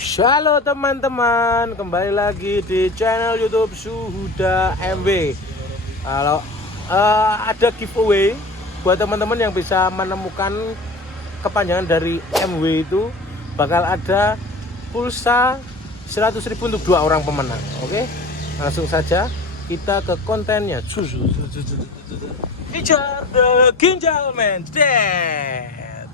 Halo teman-teman, kembali lagi di channel YouTube Suhuda MW. Kalau ada giveaway buat teman-teman yang bisa menemukan kepanjangan dari MW itu, bakal ada pulsa 100.000 untuk 2 orang pemenang. Oke, langsung saja kita ke kontennya. Kejar the ginjal man dead.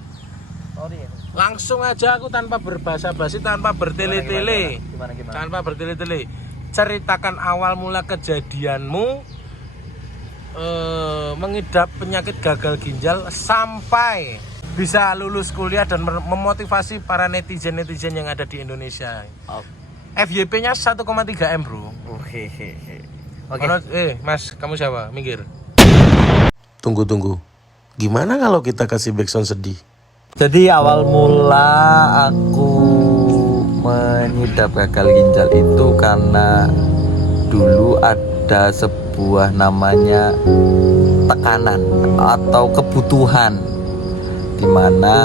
Sorry. Langsung aja aku tanpa berbahasa basi, tanpa bertele-tele. Tanpa bertele-tele. Ceritakan awal mula kejadianmu mengidap penyakit gagal ginjal sampai bisa lulus kuliah dan memotivasi para netizen-netizen yang ada di Indonesia. FYP-nya 1,3 M, bro. Oke. Mas, kamu siapa? Minggir. Tunggu. Gimana kalau kita kasih backsound sedih? Jadi awal mula aku mengidap gagal ginjal itu karena dulu ada sebuah namanya tekanan atau kebutuhan, dimana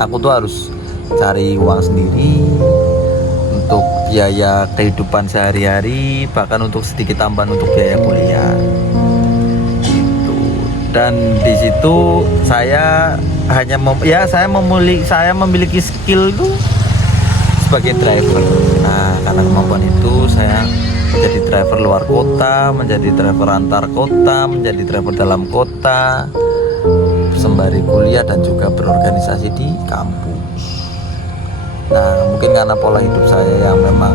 aku tuh harus cari uang sendiri untuk biaya kehidupan sehari-hari, bahkan untuk sedikit tambahan untuk biaya kuliah. Dan di situ saya memiliki skill tuh sebagai driver. Nah, karena kemampuan itu saya menjadi driver luar kota, menjadi driver antar kota, menjadi driver dalam kota, sembari kuliah dan juga berorganisasi di kampus. Nah, mungkin karena pola hidup saya yang memang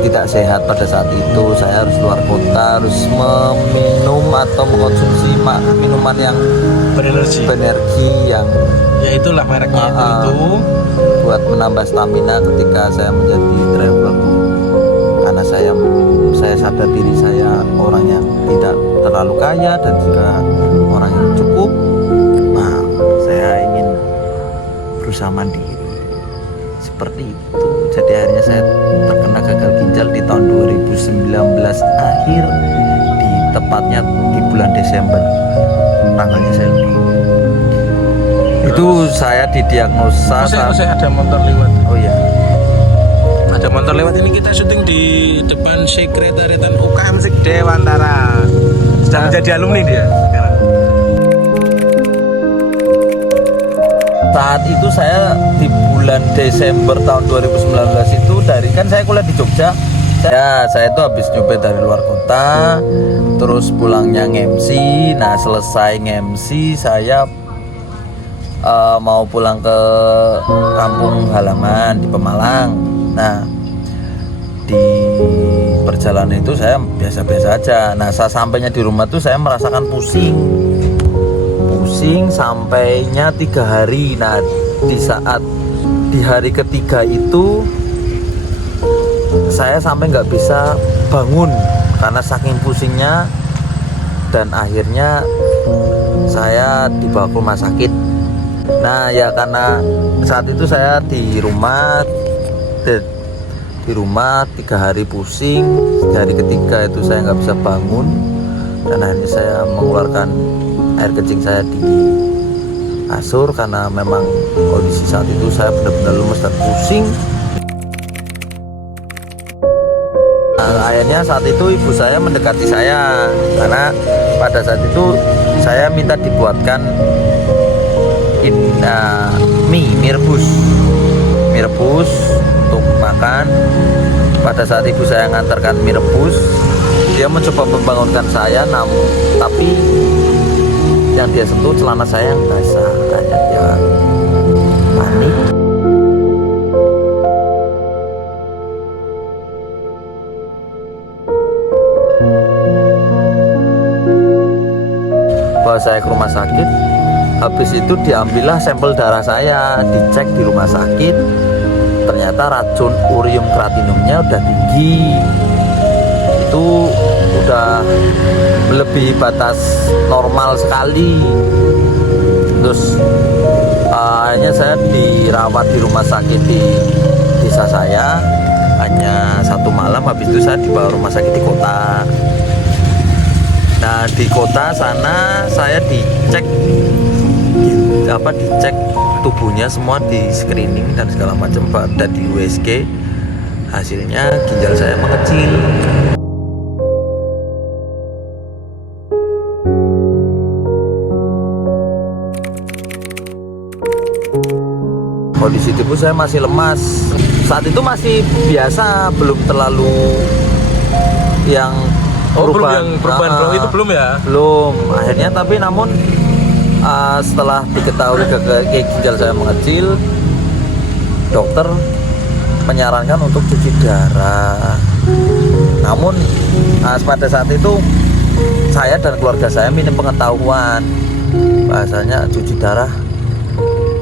tidak sehat pada saat itu, saya harus luar kota, harus meminum atau mengkonsumsi minuman yang berenergi yang ya itulah mereknya itu buat menambah stamina ketika saya menjadi driver. Karena saya sadar diri saya orang yang tidak terlalu kaya dan juga orang yang cukup. Nah, saya ingin berusaha mandiri seperti itu. Jadi akhirnya saya terkena gagal ginjal di tahun 2019 akhir, tepatnya di bulan Desember, tanggalnya saya lupa. Itu saya didiagnosa. Saya ada motor lewat. Oh iya, ada motor lewat. Ini kita syuting di depan sekretariatan UKM Sik Dewantara. Sedang menjadi alumni dia sekarang. Saat itu saya di bulan Desember tahun 2019 itu kan saya kuliah di Jogja. Saya itu habis nyupir dari luar kota, terus pulangnya nge-MC. Nah, selesai nge-MC saya mau pulang ke kampung halaman di Pemalang. Nah, di perjalanan itu saya biasa-biasa aja. Nah, sampainya di rumah tuh saya merasakan pusing sampainya 3 hari. Nah, di hari ketiga itu saya sampai nggak bisa bangun karena saking pusingnya, dan akhirnya saya dibawa ke rumah sakit. Nah, ya karena saat itu saya di rumah 3 hari pusing. Di hari ketiga itu saya nggak bisa bangun, dan akhirnya saya mengeluarkan air kencing saya di kasur karena memang kondisi saat itu saya benar-benar lemes dan pusing. Nah, akhirnya saat itu ibu saya mendekati saya karena pada saat itu saya minta dibuatkan mie rebus untuk makan. Pada saat ibu saya mengantarkan mie rebus, dia mencoba membangunkan saya, tapi yang dia sentuh celana saya yang basah. Akhirnya dia panik. Bawa saya ke rumah sakit. Habis itu diambillah sampel darah saya, dicek di rumah sakit. Ternyata racun urium kratinumnya udah tinggi. Itu udah melebihi batas normal sekali. Terus akhirnya saya dirawat di rumah sakit di desa saya hanya 1 malam. Habis itu saya dibawa rumah sakit di kota. Nah, di kota sana saya dicek tubuhnya semua di screening dan segala macam, dan di USG hasilnya ginjal saya mengecil. Kondisi tubuh saya masih lemas. Saat itu masih biasa, belum terlalu yang perubahan itu belum ya? Belum. Akhirnya tapi namun setelah diketahui ginjal saya mengecil, dokter menyarankan untuk cuci darah. Namun pada saat itu saya dan keluarga saya minim pengetahuan bahasanya cuci darah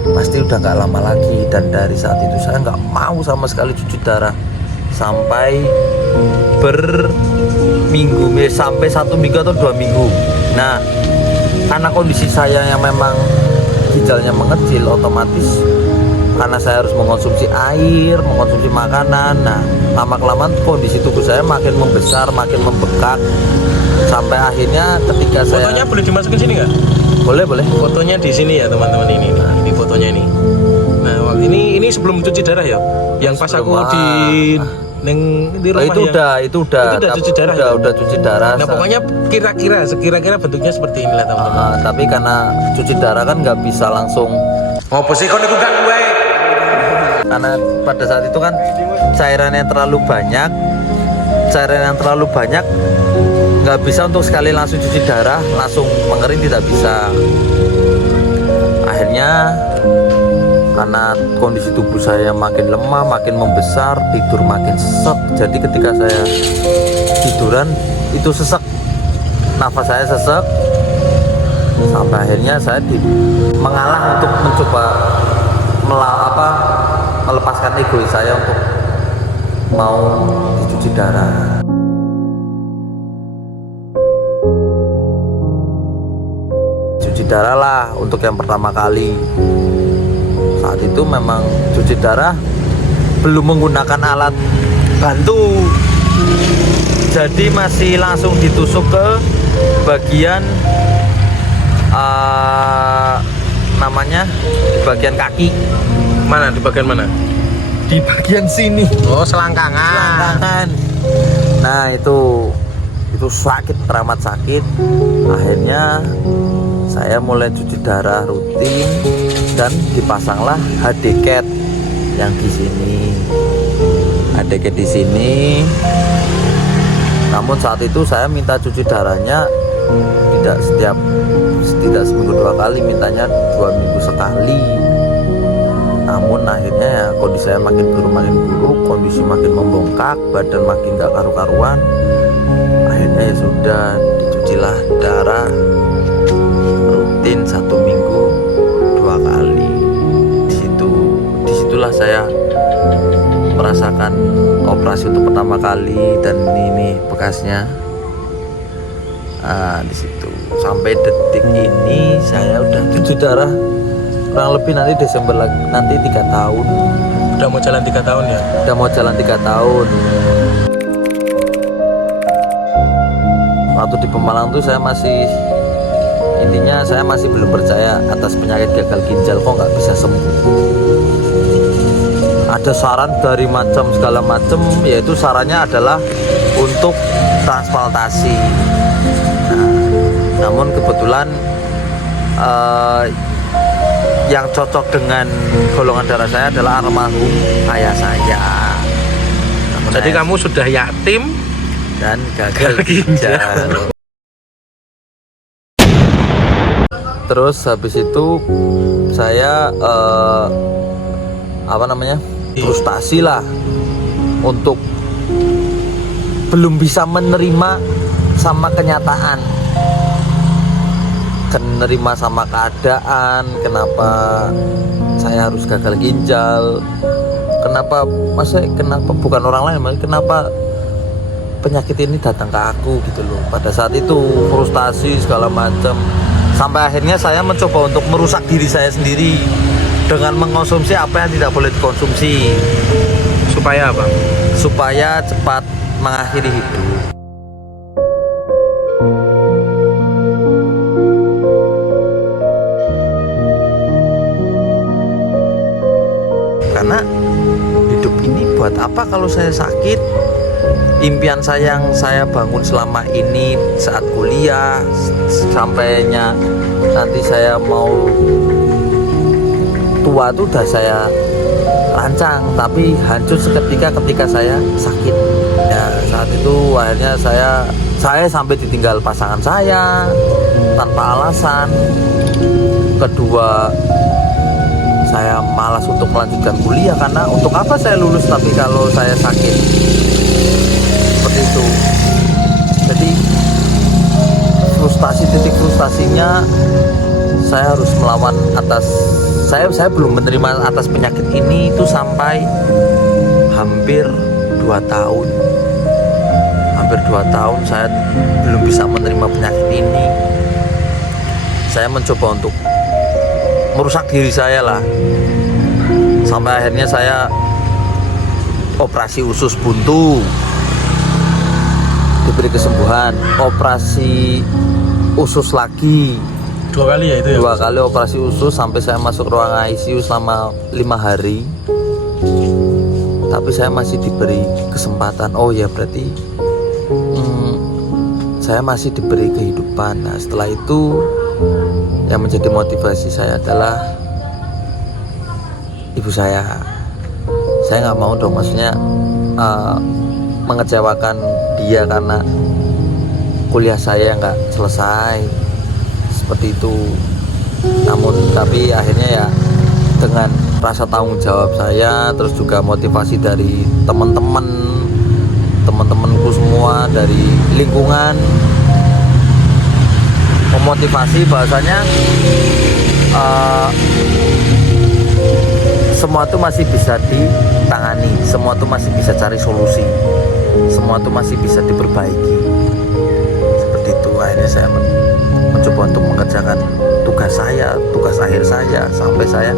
pasti udah nggak lama lagi, dan dari saat itu saya nggak mau sama sekali cuci darah sampai berminggu, sampai 1 minggu atau 2 minggu. Nah, karena kondisi saya yang memang ginjalnya mengecil, otomatis karena saya harus mengonsumsi air, mengonsumsi makanan. Nah, lama-kelamaan kondisi tubuh saya makin membesar, makin membengkak, sampai akhirnya ketika saya... Fotonya boleh dimasukin sini nggak? Boleh. Fotonya di sini ya teman-teman, ini fotonya ini. Nah, ini sebelum cuci darah ya? Yang pas aku di rumah itu udah cuci darah. Udah cuci darah. Nah, pokoknya sekira-kira bentuknya seperti inilah teman-teman. Tapi karena cuci darah kan nggak bisa langsung. Apa sih kau gak gue? Karena pada saat itu kan cairan yang terlalu banyak, nggak bisa untuk sekali langsung cuci darah, langsung mengering, tidak bisa. Akhirnya karena kondisi tubuh saya makin lemah, makin membesar, tidur makin sesek. Jadi ketika saya tiduran itu sesek, nafas saya sesek, sampai akhirnya saya mengalah untuk mencoba melepaskan egois saya untuk mau dicuci darah. Cuci darah lah untuk yang pertama kali. Saat itu memang cuci darah belum menggunakan alat bantu, jadi masih langsung ditusuk ke bagian di bagian kaki. Mana? Di bagian mana? Di bagian sini. Oh, selangkangan. Nah, itu sakit, teramat sakit. Akhirnya saya mulai cuci darah rutin dan dipasanglah HD CAT yang di sini. HD CAT di sini. Namun saat itu saya minta cuci darahnya tidak seminggu 2 kali, mintanya 2 minggu sekali. Namun akhirnya ya kondisi saya makin buruk, kondisi makin membengkak, badan makin gak karu-karuan. Akhirnya ya sudah, dicucilah darah rutin 1 minggu 2 kali. Disitulah saya merasakan operasi untuk pertama kali, dan ini bekasnya. Di situ sampai detik ini saya udah cuci darah kurang lebih nanti Desember lagi, nanti 3 tahun. Udah mau jalan 3 tahun ya? Udah mau jalan 3 tahun. Waktu di Pemalang tuh saya masih belum percaya atas penyakit gagal ginjal, kok nggak bisa sembuh. Ada saran dari segala macam, yaitu sarannya adalah untuk transplantasi. Namun kebetulan yang cocok dengan golongan darah saya adalah almarhum ayah saya. Jadi kamu sudah yatim dan gagal ginjal. Terus habis itu saya frustasi lah, untuk belum bisa menerima sama kenyataan, menerima sama keadaan. Kenapa saya harus gagal ginjal? Kenapa bukan orang lain? Kenapa penyakit ini datang ke aku gitu loh? Pada saat itu frustasi segala macam, sampai akhirnya saya mencoba untuk merusak diri saya sendiri dengan mengkonsumsi apa yang tidak boleh dikonsumsi. Supaya apa? Supaya cepat mengakhiri hidup. karena hidup ini buat apa kalau saya sakit? Impian saya yang saya bangun selama ini saat kuliah, sampainya nanti saya mau tua tuh udah saya rancang, tapi hancur seketika ketika saya sakit. Ya saat itu akhirnya saya sampai ditinggal pasangan saya tanpa alasan. Kedua, saya malas untuk melanjutkan kuliah karena untuk apa saya lulus tapi kalau saya sakit, seperti itu. Jadi titik frustasinya saya harus melawan atas saya belum menerima atas penyakit ini itu sampai hampir 2 tahun. Hampir 2 tahun saya belum bisa menerima penyakit ini. Saya mencoba untuk merusak diri saya lah, sampai akhirnya saya operasi usus buntu, diberi kesembuhan, operasi usus lagi 2 kali ya itu ya? 2 kali operasi usus sampai saya masuk ruang ICU selama 5 hari, tapi saya masih diberi kesempatan. Oh ya berarti saya masih diberi kehidupan. Nah setelah itu yang menjadi motivasi saya adalah ibu saya. Saya nggak mau dong, maksudnya mengecewakan dia karena kuliah saya nggak selesai seperti itu. Namun tapi akhirnya ya dengan rasa tanggung jawab saya, terus juga motivasi dari teman-temanku semua, dari lingkungan, memotivasi bahasanya semua itu masih bisa ditangani, semua itu masih bisa cari solusi, semua itu masih bisa diperbaiki. Seperti itu akhirnya saya mencoba untuk mengerjakan tugas akhir saya sampai saya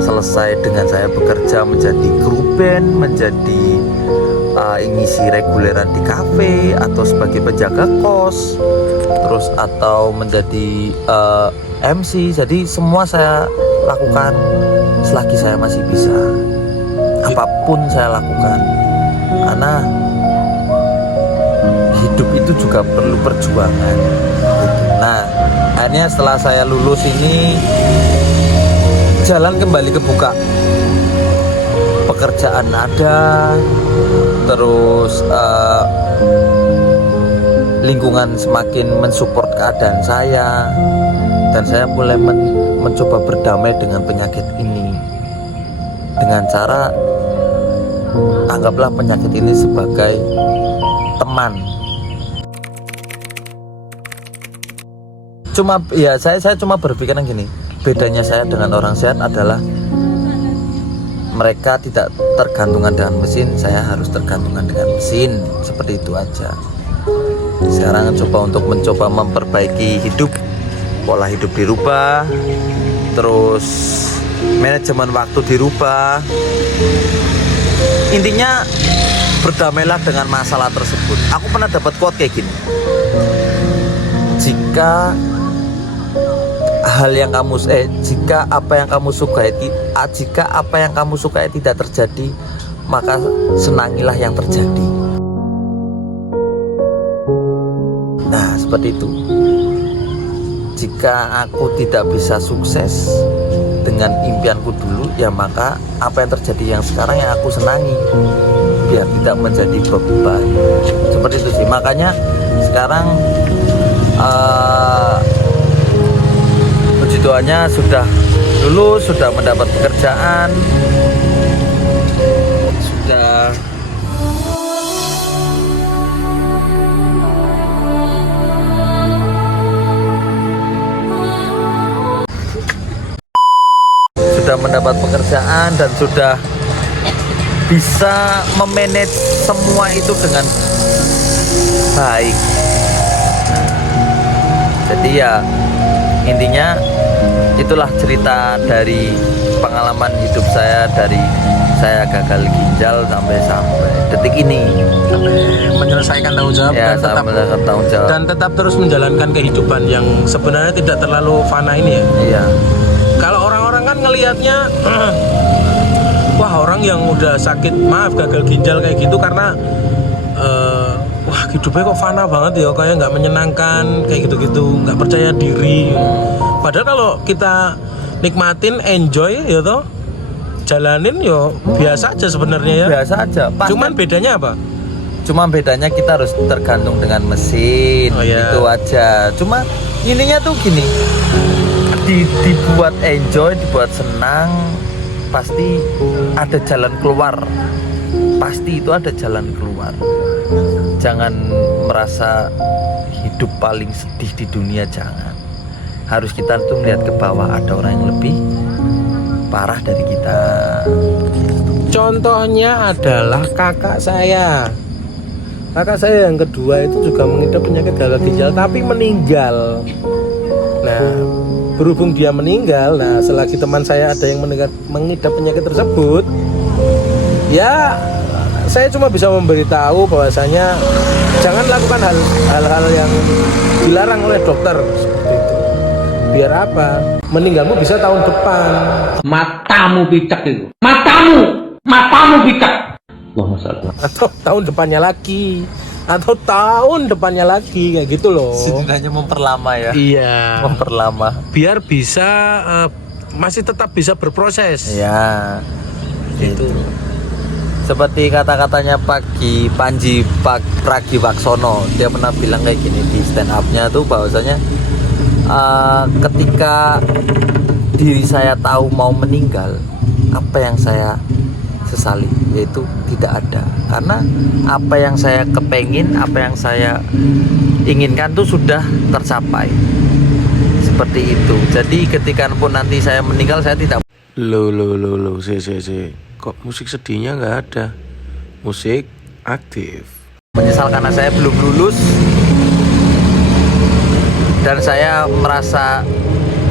selesai dengan saya bekerja menjadi kru band, menjadi ngisi reguleran di kafe atau sebagai penjaga kos, terus atau menjadi MC. Jadi semua saya lakukan selagi saya masih bisa, apapun saya lakukan, karena hidup itu juga perlu perjuangan gitu. Nah akhirnya setelah saya lulus ini jalan kembali kebuka, pekerjaan ada, terus lingkungan semakin mensupport keadaan saya, dan saya mulai mencoba berdamai dengan penyakit ini dengan cara anggaplah penyakit ini sebagai teman. Cuma ya saya cuma berpikiran gini, bedanya saya dengan orang sehat adalah mereka tidak tergantungan dengan mesin, saya harus tergantungan dengan mesin, seperti itu aja. Sekarang mencoba memperbaiki hidup, pola hidup dirubah, terus manajemen waktu dirubah. Intinya berdamailah dengan masalah tersebut. Aku pernah dapat quote kayak gini, jika apa yang kamu sukai tidak terjadi, maka senangilah yang terjadi. Nah seperti itu. Jika aku tidak bisa sukses dengan impianku dulu, ya maka apa yang terjadi yang sekarang yang aku senangi, biar tidak menjadi beban. Seperti itu sih. Makanya sekarang puji Tuhannya sudah lulus, sudah mendapat pekerjaan, sudah mendapat pekerjaan dan sudah bisa memanage semua itu dengan baik. Jadi ya intinya itulah cerita dari pengalaman hidup saya, dari saya gagal ginjal sampai detik ini, sampai menyelesaikan tanggung jawab, ya, dan tetap terus menjalankan kehidupan yang sebenarnya tidak terlalu fana ini ya. Iya. Kalau orang-orang kan ngelihatnya wah orang yang udah sakit, maaf gagal ginjal kayak gitu karena wah hidupnya kok fana banget ya, kayak nggak menyenangkan kayak gitu-gitu, nggak percaya diri. Padahal kalau kita nikmatin, enjoy ya toh, jalanin yo biasa aja sebenarnya ya. Biasa aja. Cuman bedanya apa? Cuma bedanya kita harus tergantung dengan mesin, Oh, iya. itu aja. Cuma ininya tuh gini, dibuat enjoy, dibuat senang, pasti ada jalan keluar. Pasti itu ada jalan keluar. Jangan merasa hidup paling sedih di dunia, jangan. Harus kita tuh melihat ke bawah, ada orang yang lebih parah dari kita. Contohnya adalah kakak saya. Kakak saya yang kedua itu juga mengidap penyakit gagal ginjal tapi meninggal. Nah, berhubung dia meninggal, nah selagi teman saya ada yang mengidap penyakit tersebut, ya saya cuma bisa memberitahu bahwasanya jangan lakukan hal-hal yang dilarang oleh dokter seperti itu. Biar apa? Meninggalmu bisa tahun depan. Matamu picek itu. Matamu picek. Atau tahun depannya lagi, atau tahun depannya lagi, kayak gitu loh. Sebenarnya memperlama ya. Iya. Memperlama. Biar bisa masih tetap bisa berproses. Ya. Itu. Seperti kata-katanya Panji Pragiwaksono, dia pernah bilang kayak gini di stand up-nya tuh bahwasanya ketika diri saya tahu mau meninggal, apa yang saya sesali yaitu tidak ada, karena apa yang saya kepengin, apa yang saya inginkan tuh sudah tercapai, seperti itu. Jadi ketika pun nanti saya meninggal, saya tidak Lo, kok musik sedihnya nggak ada? Musik aktif. menyesal karena saya belum lulus, dan saya merasa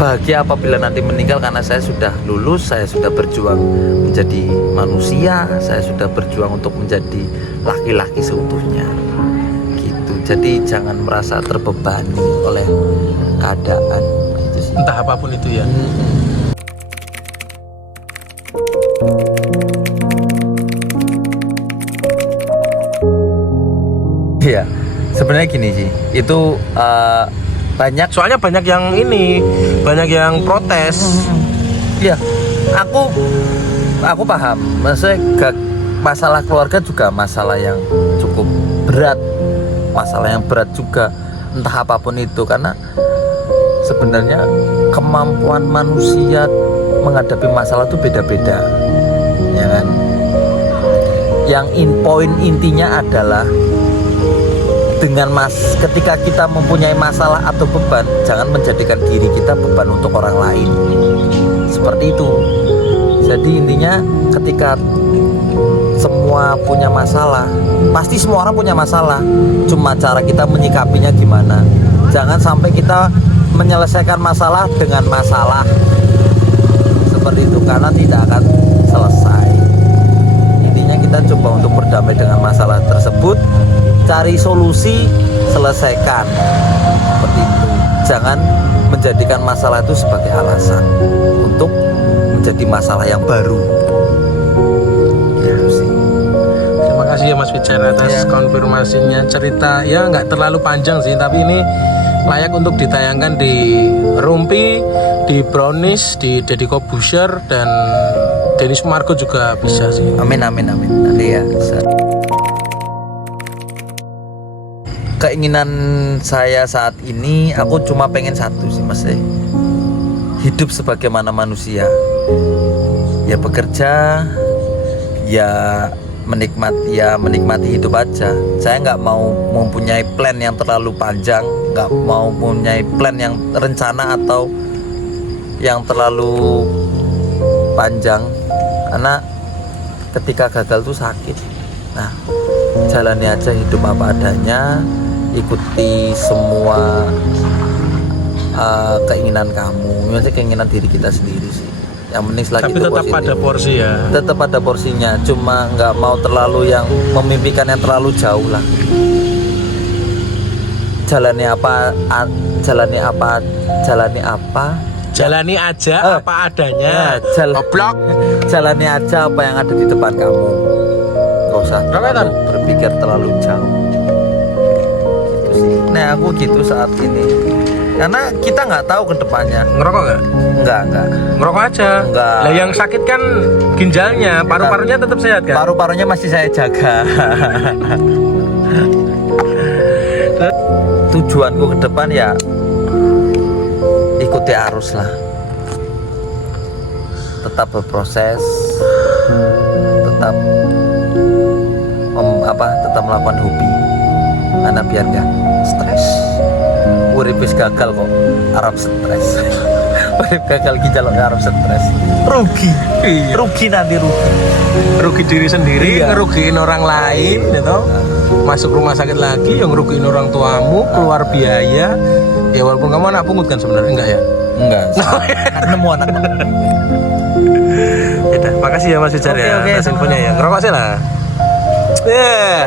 bahagia apabila nanti meninggal karena saya sudah lulus, saya sudah berjuang menjadi manusia, saya sudah berjuang untuk menjadi laki-laki seutuhnya gitu. Jadi jangan merasa terbebani oleh keadaan gitu sih. Entah apapun itu ya. Iya, sebenarnya gini sih, itu banyak. Soalnya banyak yang ini, banyak yang protes. Iya, aku paham. Maksudnya masalah keluarga juga masalah yang cukup berat, masalah yang berat juga, entah apapun itu, karena sebenarnya kemampuan manusia menghadapi masalah itu beda-beda, ya kan? Yang poin intinya adalah ketika kita mempunyai masalah atau beban, jangan menjadikan diri kita beban untuk orang lain. Seperti itu. Jadi intinya ketika semua punya masalah, pasti semua orang punya masalah. Cuma cara kita menyikapinya gimana. Jangan sampai kita menyelesaikan masalah dengan masalah. Seperti itu, karena tidak akan selesai. Intinya kita coba untuk berdamai dengan masalah tersebut, cari solusi, selesaikan. Seperti itu. Jangan menjadikan masalah itu sebagai alasan untuk menjadi masalah yang baru. Gitu sih. Terima kasih ya Mas Fijar atas konfirmasinya. Cerita ya nggak terlalu panjang sih, tapi ini layak untuk ditayangkan di Rumpi, di Brownies, di Deddy Corbuzier, dan Denny Sumargo juga bisa sih. Amin. Nanti ya. Keinginan saya saat ini, aku cuma pengen satu sih Mas, hidup sebagaimana manusia, ya bekerja, ya menikmati hidup aja. Saya nggak mau mempunyai plan yang terlalu panjang, nggak mau mempunyai plan yang rencana atau yang terlalu panjang, karena ketika gagal tuh sakit. Nah, jalani aja hidup apa adanya, ikuti semua keinginan kamu, maksudnya keinginan diri kita sendiri sih. Yang penting selagi Tapi itu tetap positif. pada porsi ya. Tetap ada porsinya, cuma nggak mau terlalu yang memimpikan yang terlalu jauh lah. Jalani apa, Jalani aja apa adanya. Goblok. Jalani aja apa yang ada di depan kamu. Gak usah terlalu berpikir terlalu jauh. Gitu sih. Nah aku gitu saat ini. Karena kita nggak tahu ke depannya. Ngerokok nggak? Enggak. Ngerokok aja. Enggak. Lah yang sakit kan ginjalnya, paru-parunya tetap sehat kan? Paru-parunya masih saya jaga. Tujuanku ke depan ya ikuti arus lah. Tetap berproses, tetap tetap melakukan hobi. Karena biar nggak stres. Urip wis gagal kok, Arab stres. Urip gagal ginjal kok Arab stres. Rugi. Iya. Rugi nanti rugi. Rugi diri sendiri, Iya. ngerugiin orang lain, gitu. Masuk rumah sakit lagi, yang ngerugiin orang tuamu, keluar biaya. Ya walaupun kamu anak pungut kan sebenarnya enggak ya? Enggak. Kan nemu anak. Ya udah, makasih ya Mas Ujar ya Oke, atas infonya ya. Ngerokok sih lah. Yeah.